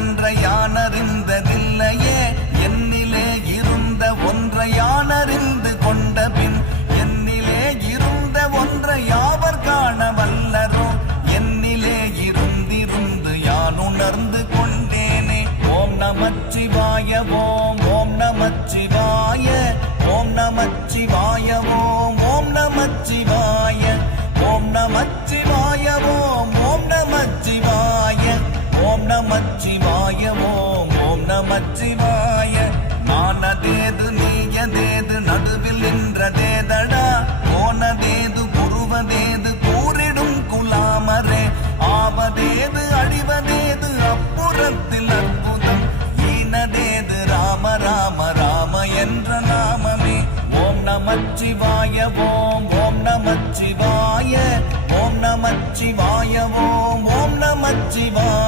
ஒன்றை யானறிந்ததில்லையே என்னிலே இருந்த ஒன்றை யானறிந்து கொண்ட பின் என்னிலே இருந்த ஒன்றை யாவர் காண வல்லரோ என்னிலே இருந்திருந்து யான் உணர்ந்து கொண்டேனே. ஓம் நமச்சிவாய ஓம் ஓம் நமச்சிவாய ஓம் நமச்சிவாய ஓம் ஓம் நமச்சிவாய ஓம் நமச்சிவாய ஓம் ஓம் நமச்சிவாய ஓம் நமச்சிவாய ஓம் ஓம் நமச்சிவாய. நானதேது நீயதேது நடுவில் நின்றதேதடா போனதேது புருவதேது கூறிடும் குலாமரே ஆவதேது அழிவதேது அப்புறத்தில் அற்புதம் ஈனதேது ராம ராம ராம என்ற நாமமே. ஓம் நமச்சிவாய ஓம் ஓம் நமச்சிவாய ஓம் நமச்சிவாய ஓம் ஓம் நமச்சிவாய